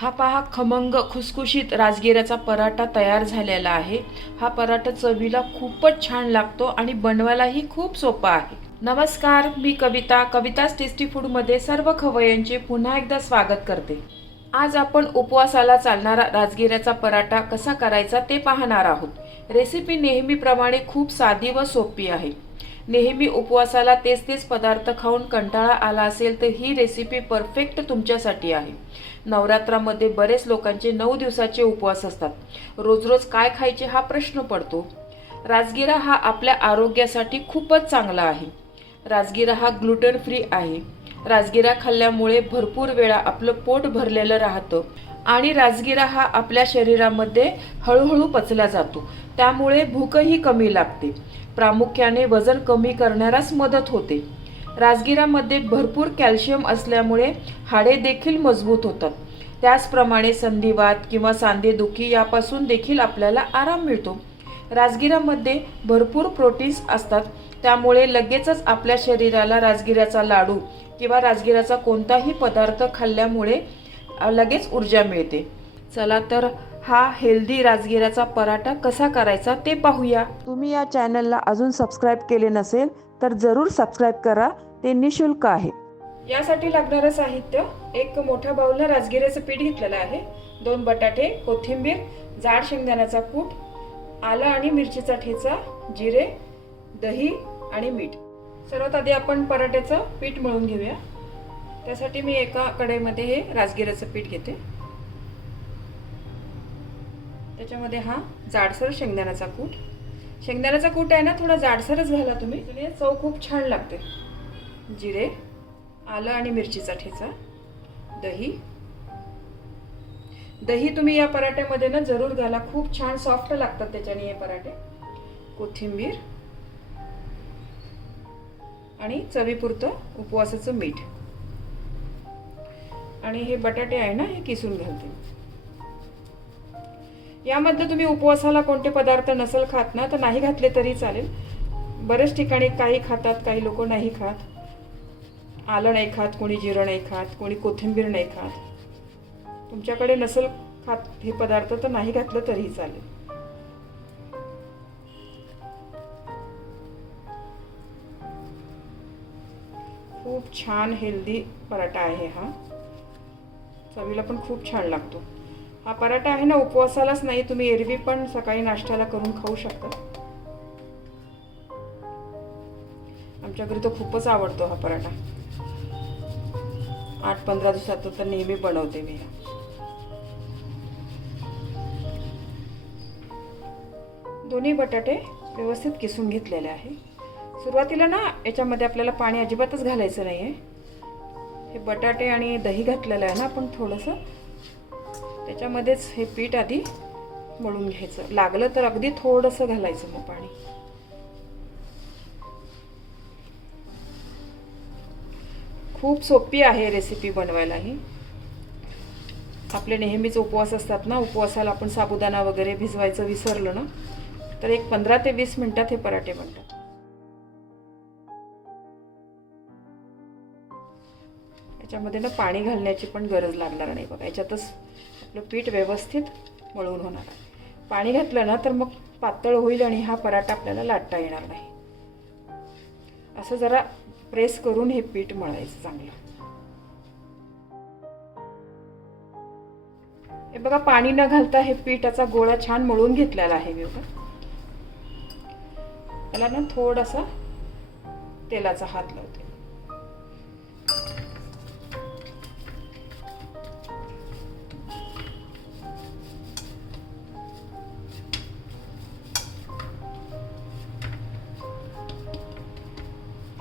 हा पहा खमंग खुसखुशीत राजगिऱ्याचा पराठा तयार झालेला आहे. हा पराठा चवीला खूपच छान लागतो आणि बनवायलाही खूप सोपा आहे. नमस्कार मी कविता कविताज टेस्टी फूडमध्ये सर्व खवय्यांचे पुन्हा एकदा स्वागत करते. आज आपण उपवासाला चालणारा राजगिऱ्याचा पराठा कसा करायचा ते पाहणार आहोत. रेसिपी नेहमीप्रमाणे खूप साधी व सोपी आहे. नेहमी उपवासाला तेच तेच पदार्थ खाऊन कंटाळा आला असेल तर ही रेसिपी परफेक्ट तुमच्यासाठी आहे. नवरात्रामध्ये बरेच लोकांचे नऊ दिवसाचे उपवास असतात. रोज रोज काय खायचे हा प्रश्न पडतो. राजगिरा हा आपल्या आरोग्यासाठी खूपच चांगला आहे. राजगिरा हा ग्लुटन फ्री आहे. राजगिरा खाल्ल्यामुळे भरपूर वेळा आपलं पोट भरलेलं राहतं. आणि राजगिरा हा आपल्या शरीरामध्ये हळूहळू पचला जातो. त्यामुळे भूकही कमी लागते. प्रामुख्याने वजन कमी करण्यास मदत होते. राजगिरामध्ये भरपूर कॅल्शियम असल्यामुळे हाडे देखील मजबूत होतात. त्याचप्रमाणे संधिवात किंवा सांधेदुखी यापासून देखील आपल्याला आराम मिळतो. राजगिरामध्ये भरपूर प्रोटीन्स असतात. त्यामुळे लगेचच आपल्या शरीराला राजगिऱ्याचा लाडू किंवा राजगिराचा कोणताही पदार्थ खाल्ल्यामुळे लगेच ऊर्जा मिळते. चला तर हा हेल्दी राजगिऱ्याचा पराठा कसा करायचा ते पाहूया. तुम्ही या चॅनलला अजून सबस्क्राईब केले नसेल तर जरूर सबस्क्राईब करा. ते निशुल्क आहे. यासाठी लागणारं साहित्य एक मोठ्या बाउलनं राजगिऱ्याचं पीठ घेतलेलं आहे. दोन बटाटे कोथिंबीर जाड शेंगदाण्याचा कूट आलं आणि मिरचीचा ठेचा जिरे दही आणि मीठ. सर्वात आधी आपण पराठ्याचं पीठ मळून घेऊया. त्यासाठी मी एका कढईमध्ये हे राजगिराचं पीठ घेते. त्याच्यामध्ये हा जाडसर शेंगदाण्याचा कूट. शेंगदाण्याचा कूट आहे ना थोडा जाडसरच घाला तुम्ही. त्याने चव खूप छान लागते. जिरे आलं आणि मिरचीचा ठेचा दही. दही तुम्ही या पराठ्यामध्ये ना जरूर घाला. खूप छान सॉफ्ट लागतात त्याच्याने हे पराठे. कोथिंबीर आणि चवीपुरतं उपवासाचं मीठ. आणि हे बटाटे आहे ना हे किसून घालते. यामध्ये तुम्ही उपवासाला कोणते पदार्थ नसल खात ना तर नाही घातले तरी चालेल. बरेच ठिकाणी काही खातात काही लोक नाही खात. आलं नाही खात कोणी जिरं नाही खात कोणी कोथिंबीर नाही खात. तुमच्याकडे नसल खात हे पदार्थ तर नाही घातलं तरीही चालेल. खूप छान हेल्दी पराठा आहे हा. चवीला पण खूप छान लागतो. हा पराठा आहे ना उपवासालाच नाही तुम्ही एरवी पण सकाळी नाश्त्याला करून खाऊ शकता. आमच्या घरी तो खूपच आवडतो हा पराठा. आठ पंधरा दिवसात तर नेहमी बनवते मी. दोन्ही बटाटे व्यवस्थित किसून घेतलेले आहे. सुरुवातीला ना याच्यामध्ये आपल्याला पाणी अजिबातच घालायचं नाही आहे हे बटाटे आणि दही घातलेलं आहे ना आपण थोडंसं. त्याच्यामध्येच हे पीठ आधी मळून घ्यायचं. लागलं तर अगदी थोडंसं घालायचं मग पाणी. खूप सोपी आहे रेसिपी बनवायला ही आपले नेहमीच उपवास असतात ना उपवासाला आपण साबुदाणा वगैरे भिजवायचं विसरलं ना तर एक पंधरा ते वीस मिनटात हे पराठे बनतात. याच्यामध्ये ना पाणी घालण्याची पण गरज लागणार नाही बघा. याच्यातच आपलं पीठ व्यवस्थित मळून होणार आहे. पाणी घातलं ना तर मग पातळ होईल आणि हा पराठा आपल्याला लाटता येणार नाही. असं जरा प्रेस करून हे पीठ मळायचं चांगलं. हे बघा पाणी न घालता हे पीठाचा गोळा छान मळून घेतलेला आहे मी बघा. त्याला ना थोडासा तेलाचा हात लावते.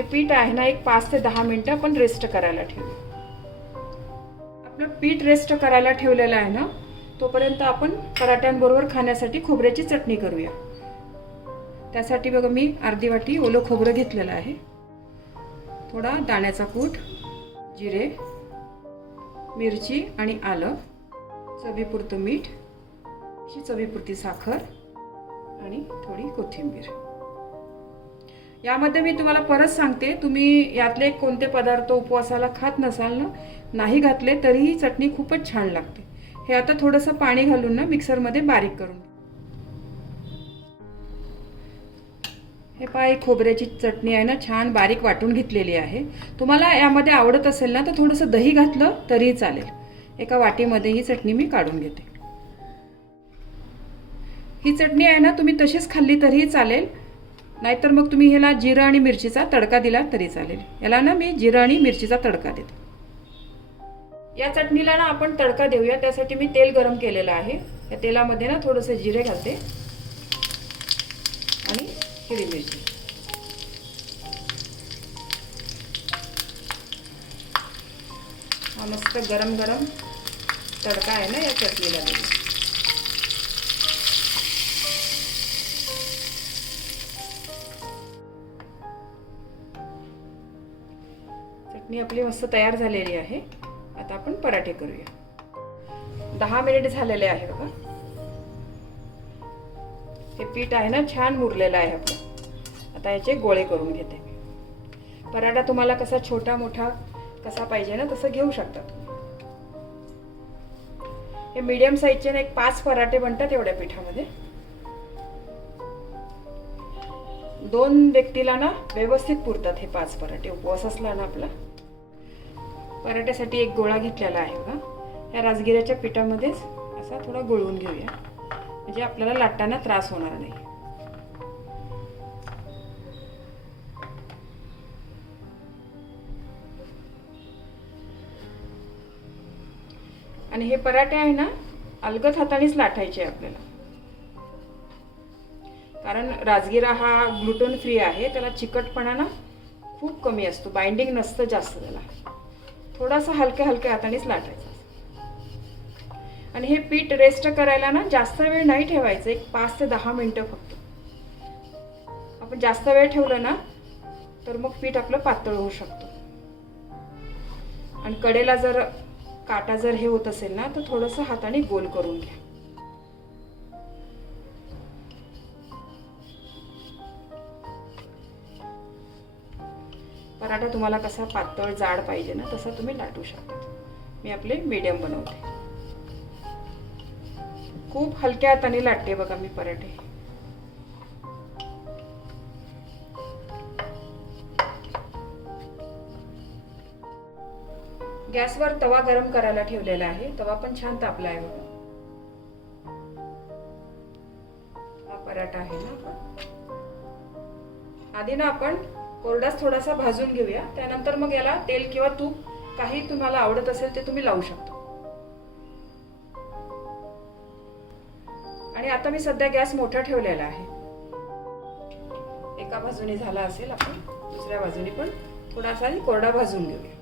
हे पीठ आहे ना एक पाच ते दहा मिनटं आपण रेस्ट करायला ठेवू. आपलं पीठ रेस्ट करायला ठेवलेलं आहे ना तोपर्यंत आपण पराठ्यांबरोबर खाण्यासाठी खोबऱ्याची चटणी करूया. त्यासाठी बघा मी अर्धी वाटी ओलं खोबरं घेतलेलं आहे. थोडा दाण्याचा कूट जिरे मिरची आणि आलं चवीपुरतं मीठ अशी चवीपुरती साखर आणि थोडी कोथिंबीर. यामध्ये मी तुम्हाला परत सांगते तुम्ही यातले कोणते पदार्थ उपवासाला खात नसाल ना नाही घातले तरीही चटणी खूपच छान लागते. हे आता थोडंसं पाणी घालून ना मिक्सरमध्ये बारीक करून हे पाय खोबऱ्याची चटणी आहे ना छान बारीक वाटून घेतलेली आहे. तुम्हाला यामध्ये आवडत असेल ना तर थोडंसं दही घातलं तरीही चालेल. एका वाटीमध्ये ही चटणी मी काढून घेते. ही चटणी आहे ना तुम्ही तशीच खाल्ली तरीही चालेल. नाहीतर मग तुम्ही ह्याला जिरं आणि मिरचीचा तडका दिला तरी चालेल. याला ना मी जिरं आणि मिरचीचा तडका देते. या चटणीला ना आपण तडका देऊया. त्यासाठी मी तेल गरम केलेलं आहे. या तेलामध्ये ना थोडंसं जिरे घालते. आणि हिरवी मिरची. हा मस्त गरम गरम तडका आहे ना या चटणीला. देऊ मी आपली मस्त तयार झालेली आहे. आता आपण पराठे करूया. दहा मिनिट झालेले आहे बघा. हे पीठ आहे ना छान मुरलेलं आहे आपलं. आता याचे गोळे करून घेते पराठा तुम्हाला कसा छोटा मोठा कसा पाहिजे ना तसं घेऊ शकता तुम्ही. हे मीडियम साईजचे ना एक पाच पराठे बनतात एवढ्या पिठामध्ये. दोन व्यक्तीला ना व्यवस्थित पुरतात हे पाच पराठे. उपवास असला ना आपला. पराठ्यासाठी एक गोळा घेतलेला आहे बघा. या राजगिऱ्याच्या पिठामध्येच असा थोडा गोळवून घेऊया. म्हणजे आपल्याला लाटताना त्रास होणार नाही. आणि हे पराठे आहे ना अलगद हातानेच लाटायचे आपल्याला. कारण राजगिरा हा ग्लुटन फ्री आहे त्याला चिकटपणा ना खूप कमी असतो. बाइंडिंग नसतं जास्त त्याला. थोडासा हलक्या हलक्या हातानेच लाटायचा. आणि हे पीठ रेस्ट करायला ना जास्त वेळ नाही ठेवायचं एक पाच ते दहा मिनटं फक्त. आपण जास्त वेळ ठेवलं ना तर मग पीठ आपलं पातळ होऊ शकतो. आणि कडेला जर काटा जर हे होत असेल ना तर थोडंसं हाताने गोल करून घ्या. बटाटा तुम्हाला कसा पातळ जाड पाहिजे ना तसा तुम्ही लाटू शकता. मी आपले मीडियम बनवते. खूप हलक्या हाताने लाटते बघा मी पराठे. गॅसवर तवा गरम करायला ठेवलेला आहे. तवा पण छान तापला आहे बघा. हा पराठा आहे ना आधी ना आपण कोरडाच थोडासा भाजून घेऊया. त्यानंतर मग याला तेल किंवा तूप काही तुम्हाला आवडत असेल ते तुम्ही लावू शकता. आणि आता मी सध्या गॅस मोठा ठेवलेला आहे. एका बाजूने झाला असेल आपण दुसऱ्या बाजूने पण थोडासा कोरडा भाजून घेऊया.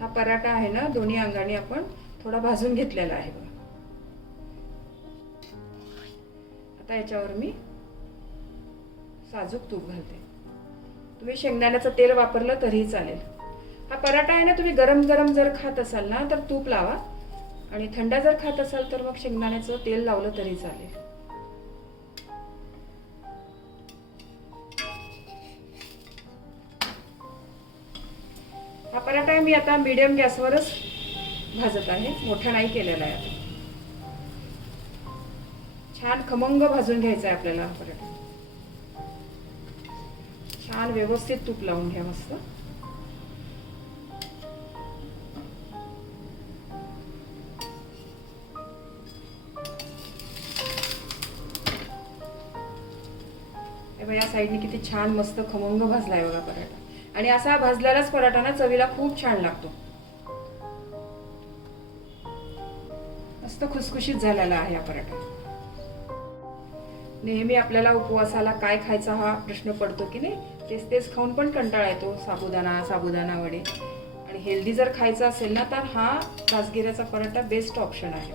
हा पराठा आहे ना दोन्ही अंगाने आपण थोडा भाजून घेतलेला आहे बघा. आता याच्यावर मी साजूक तूप घालते. तुम्ही शेंगदाण्याचं तेल वापरलं तरीही चालेल. हा पराठा आहे ना तुम्ही गरम गरम जर खात असाल ना तर तूप लावा. आणि थंड जर खात असाल तर मग शेंगदाण्याचं तेल लावलं तरी चालेल. हा पराठा मी आता मीडियम गॅसवरच भाजत आहे. मोठा नाही केलेला आहे आता. छान खमंग भाजून घ्यायचा आहे आपल्याला हा पराठा. छान व्यवस्थित तूप लावून घ्या मस्त. या साईडने किती छान मस्त खमंग भाजलाय बघा पराठा. आणि असा भाजलेलाच पराठा ना चवीला खूप छान लागतो. मस्त खुसखुशीत झालेला आहे हा पराठा. नेहमी आपल्याला उपवासाला काय खायचा हा प्रश्न पडतो की नाही तेच तेच खाऊन पण कंटाळा येतो साबुदाणा साबुदाणा वडे. आणि हेल्दी जर खायचा असेल ना तर हा राजगिऱ्याचा पराठा बेस्ट ऑप्शन आहे.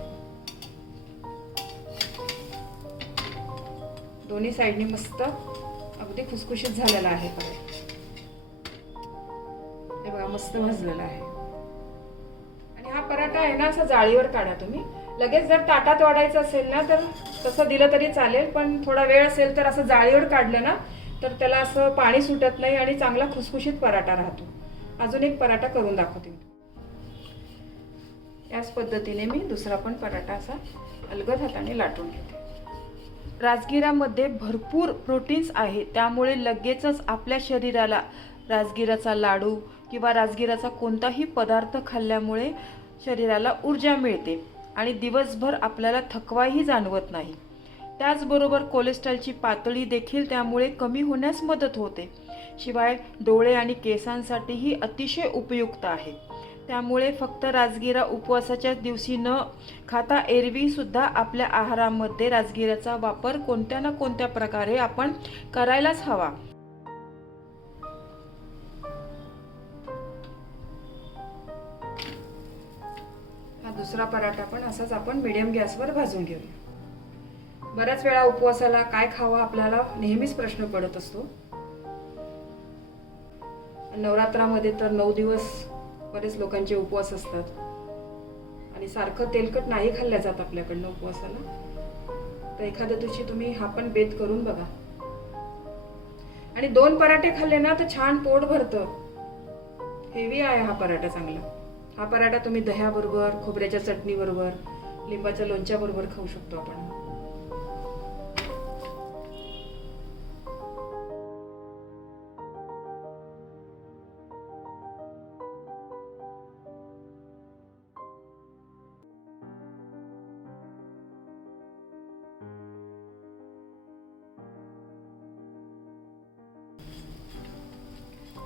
दोन्ही साईडनी मस्त अगदी खुसखुशीत झालेला आहे पराठा. हे बघा मस्त भाजलेला आहे. आहे ना असं जाळीवर काढा तुम्ही. लगेच जर ताटात वाढायचं असेल ना तर तसं दिलं तरी चालेल पण थोडा वेळ असेल तर असं जाळीवर काढलं ना तर त्याला असं पाणी सुटत नाही आणि चांगला खुसखुशीत पराठा राहतो. अजून एक पराठा करून दाखवते याच पद्धतीने मी दुसरा पण पराठा असा अलगद हाताने लाटून घेते. राजगिरामध्ये भरपूर प्रोटीन्स आहे त्यामुळे लगेचच आपल्या शरीराला राजगिराचा लाडू किंवा राजगिराचा कोणताही पदार्थ खाल्ल्यामुळे शरीराला ऊर्जा मिळते आणि दिवसभर आपल्याला थकवाही जाणवत नाही. त्याचबरोबर कोलेस्ट्रॉलची पातळी देखील त्यामुळे कमी होण्यास मदत होते. शिवाय डोळे आणि केसांसाठीही अतिशय उपयुक्त आहे. त्यामुळे फक्त राजगिरा उपवासाच्या दिवशी न खाता एरवीसुद्धा आपल्या आहारामध्ये राजगिराचा वापर कोणत्या ना कोणत्या प्रकारे आपण करायलाच हवा. दुसरा पराठा पण असाच आपण मिडियम गॅसवर भाजून घेऊया. बऱ्याच वेळा उपवासाला काय खावं आपल्याला नेहमीच प्रश्न पडत असतो. नवरात्रामध्ये तर नऊ दिवस बरेच लोकांचे उपवास असतात. आणि सारखं तेलकट नाही खाल्ल्या जात आपल्याकडनं उपवासाला. तर एखाद्या दिवशी तुम्ही हा पण बेत करून बघा. आणि दोन पराठे खाल्ले ना तर छान पोट भरतं. हेवी आहे हा पराठा चांगला. हा पराठा तुम्ही दह्याबरोबर खोबऱ्याच्या चटणीबरोबर लिंबाच्या लोणच्याबरोबर खाऊ शकतो आपण.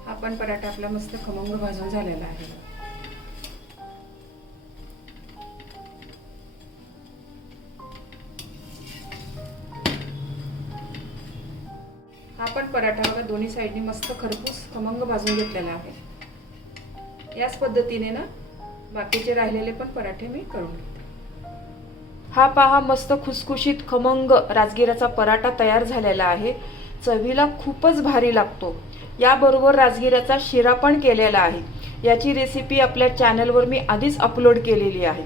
हा पण पराठा आपला मस्त खमंग भाजून झालेला आहे. हा पण पराठा बघा दोन्ही साईडनी मस्त खरपूस खमंग भाजून घेतलेला आहे. याच पद्धतीने ना बाकीचे राहिलेले पण पराठे मी करून घेते. हा पहा मस्त खुसखुशीत खमंग राजगिराचा पराठा तयार झालेला आहे. चवीला खूपच भारी लागतो. याबरोबर राजगिराचा शिरा पण केलेला आहे. याची रेसिपी आपल्या चॅनलवर मी आधीच अपलोड केलेली आहे.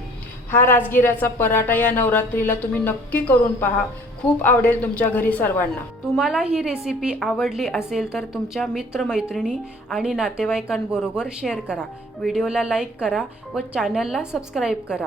हा राजगिराचा पराठा या नवरात्रीला तुम्ही नक्की करून पहा. खूप आवडेल तुमच्या घरी सर्वांना. तुम्हाला ही रेसिपी आवडली असेल तर तुमच्या मित्रमैत्रिणी आणि नातेवाईकांबरोबर शेअर करा. व्हिडिओला लाईक करा व चॅनलला सबस्क्राईब करा.